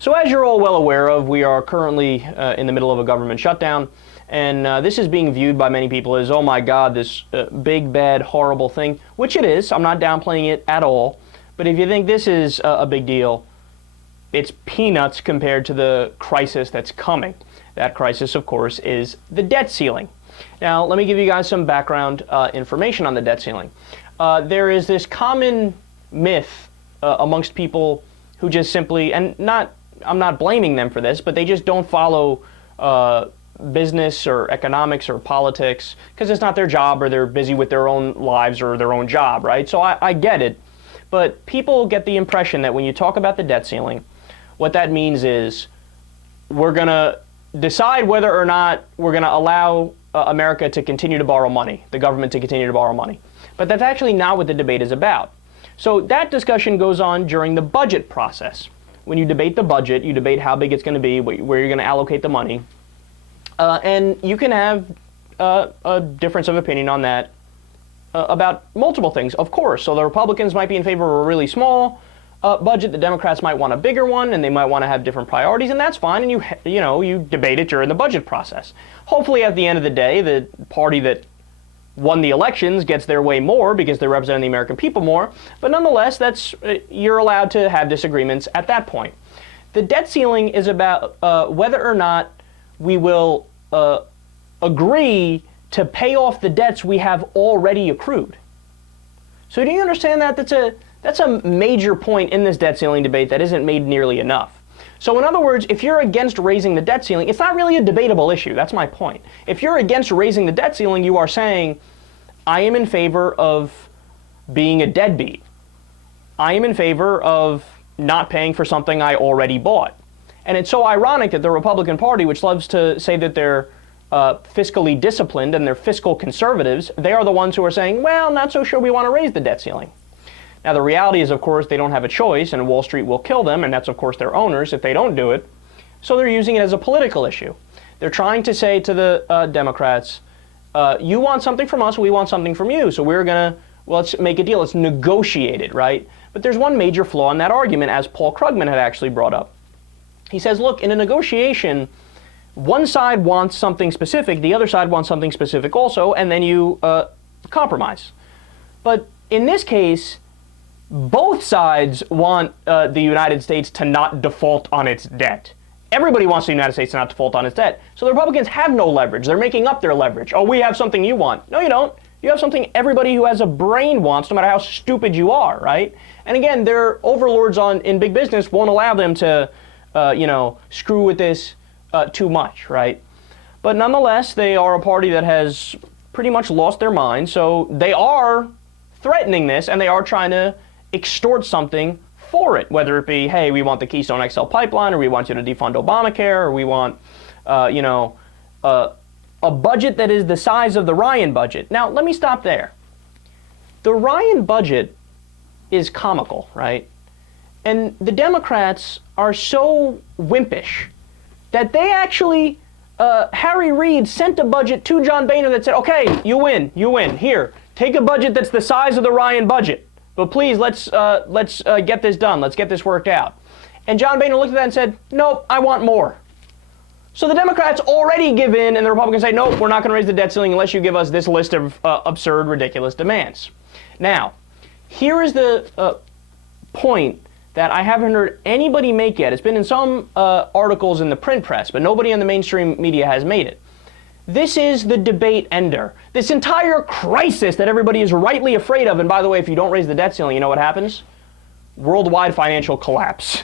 So as you're all well aware of, we are currently in the middle of a government shutdown, and this is being viewed by many people as, oh my God, this big, bad, horrible thing, which it is. I'm not downplaying it at all. But if you think this is a big deal, it's peanuts compared to the crisis that's coming. That crisis, of course, is the debt ceiling. Now, let me give you guys some background information on the debt ceiling. There is this common myth amongst people who just simply, and I'm not blaming them for this, but they just don't follow business or economics or politics because it's not their job, or they're busy with their own lives or their own job, right? So I get it. But people get the impression that when you talk about the debt ceiling, what that means is we're going to decide whether or not we're going to allow America to continue to borrow money, the government to continue to borrow money. But that's actually not what the debate is about. So that discussion goes on during the budget process. When you debate the budget, you debate how big it's going to be, where you're going to allocate the money. And you can have a difference of opinion on that about multiple things, of course. So the Republicans might be in favor of a really small budget. The Democrats might want a bigger one, and they might want to have different priorities, and that's fine. And you debate it during the budget process. Hopefully, at the end of the day, the party that won the elections gets their way more because they represent the American people more. But nonetheless, you're allowed to have disagreements at that point. The debt ceiling is about whether or not we will agree to pay off the debts we have already accrued. So do you understand that? That's a major point in this debt ceiling debate that isn't made nearly enough. So in other words, if you're against raising the debt ceiling, it's not really a debatable issue. That's my point. If you're against raising the debt ceiling, you are saying, I am in favor of being a deadbeat. I am in favor of not paying for something I already bought. And it's so ironic that the Republican Party, which loves to say that they're fiscally disciplined and they're fiscal conservatives, they are the ones who are saying, well, not so sure we want to raise the debt ceiling. Now, the reality is, of course, they don't have a choice, and Wall Street will kill them, and that's, of course, their owners if they don't do it. So they're using it as a political issue. They're trying to say to the Democrats, you want something from us, we want something from you, so we're going to, well, let's make a deal. Let's negotiate it, right? But there's one major flaw in that argument, as Paul Krugman had actually brought up. He says, look, in a negotiation, one side wants something specific, the other side wants something specific also, and then you compromise. But in this case, both sides want the United States to not default on its debt. Everybody wants the United States to not default on its debt. So the Republicans have no leverage. They're making up their leverage. Oh, we have something you want. No, you don't. You have something everybody who has a brain wants, no matter how stupid you are, right? And again, their overlords in big business won't allow them to, screw with this too much, right? But nonetheless, they are a party that has pretty much lost their mind. So they are threatening this, and they are trying to extort something for it, whether it be, hey, we want the Keystone XL pipeline, or we want you to defund Obamacare, or we want, a budget that is the size of the Ryan budget. Now, let me stop there. The Ryan budget is comical, right? And the Democrats are so wimpish that they actually, Harry Reid sent a budget to John Boehner that said, okay, you win, here, take a budget that's the size of the Ryan budget. But please, let's get this done. Let's get this worked out. And John Boehner looked at that and said, nope, I want more. So the Democrats already give in, and the Republicans say, nope, we're not going to raise the debt ceiling unless you give us this list of absurd, ridiculous demands. Now, here is the point that I haven't heard anybody make yet. It's been in some articles in the print press, but nobody in the mainstream media has made it. This is the debate ender. This entire crisis that everybody is rightly afraid of, and by the way, if you don't raise the debt ceiling, you know what happens? Worldwide financial collapse.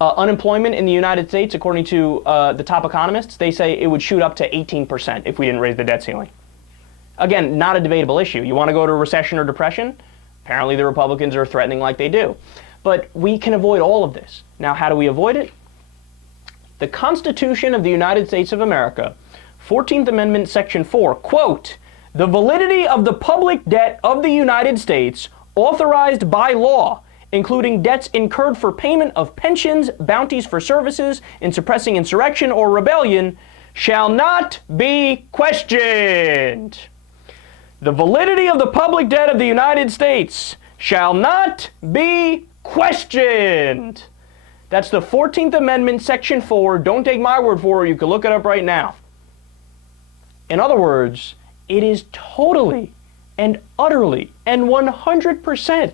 Unemployment in the United States, according to the top economists, they say it would shoot up to 18% if we didn't raise the debt ceiling. Again, not a debatable issue. You want to go to a recession or depression? Apparently the Republicans are threatening like they do. But we can avoid all of this. Now, how do we avoid it? The Constitution of the United States of America, 14th Amendment, Section 4, quote, the validity of the public debt of the United States authorized by law, including debts incurred for payment of pensions, bounties for services in suppressing insurrection or rebellion, shall not be questioned. The validity of the public debt of the United States shall not be questioned. That's the 14th Amendment, Section 4. Don't take my word for it. You can look it up right now. In other words, it is totally and utterly and 100%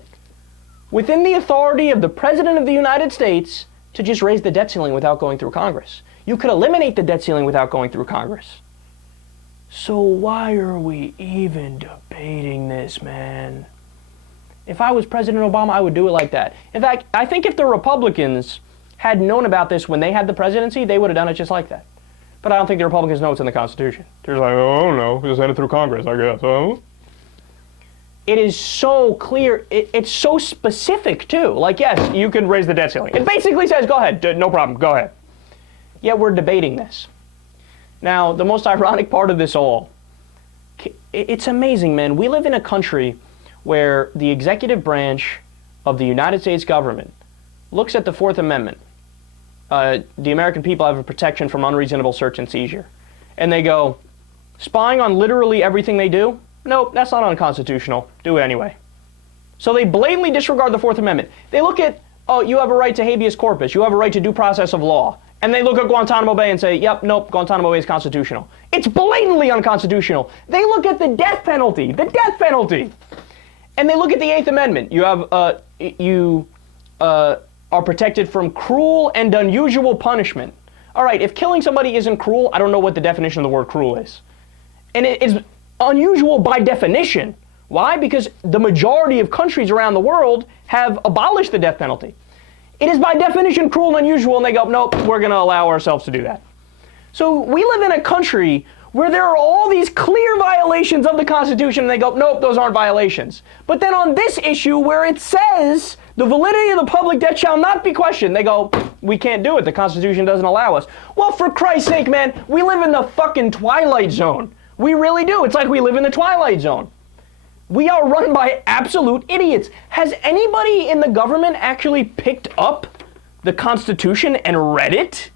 within the authority of the President of the United States to just raise the debt ceiling without going through Congress. You could eliminate the debt ceiling without going through Congress. So why are we even debating this, man? If I was President Obama, I would do it like that. In fact, I think if the Republicans had known about this when they had the presidency, they would have done it just like that. But I don't think the Republicans know it's in the Constitution. They're just like, oh no, just send it through Congress, I guess. Oh. It is so clear. It's so specific, too. Like, yes, you can raise the debt ceiling. It basically says, go ahead, no problem, go ahead. Yet we're debating this. Now, the most ironic part of this all, it's amazing, man. We live in a country where the executive branch of the United States government looks at the Fourth Amendment. The American people have a protection from unreasonable search and seizure. And they go, spying on literally everything they do? Nope, that's not unconstitutional. Do it anyway. So they blatantly disregard the Fourth Amendment. They look at, oh, you have a right to habeas corpus. You have a right to due process of law. And they look at Guantanamo Bay and say, yep, nope, Guantanamo Bay is constitutional. It's blatantly unconstitutional. They look at the death penalty. And they look at the Eighth Amendment. You have, you are protected from cruel and unusual punishment. All right, if killing somebody isn't cruel, I don't know what the definition of the word cruel is. And it is unusual by definition. Why? Because the majority of countries around the world have abolished the death penalty. It is by definition cruel and unusual, and they go, nope, we're going to allow ourselves to do that. So we live in a country where there are all these clear violations of the Constitution, and they go, nope, those aren't violations. But then on this issue where it says the validity of the public debt shall not be questioned, they go, we can't do it. The Constitution doesn't allow us. Well, for Christ's sake, man, we live in the fucking Twilight Zone. We really do. It's like we live in the Twilight Zone. We are run by absolute idiots. Has anybody in the government actually picked up the Constitution and read it?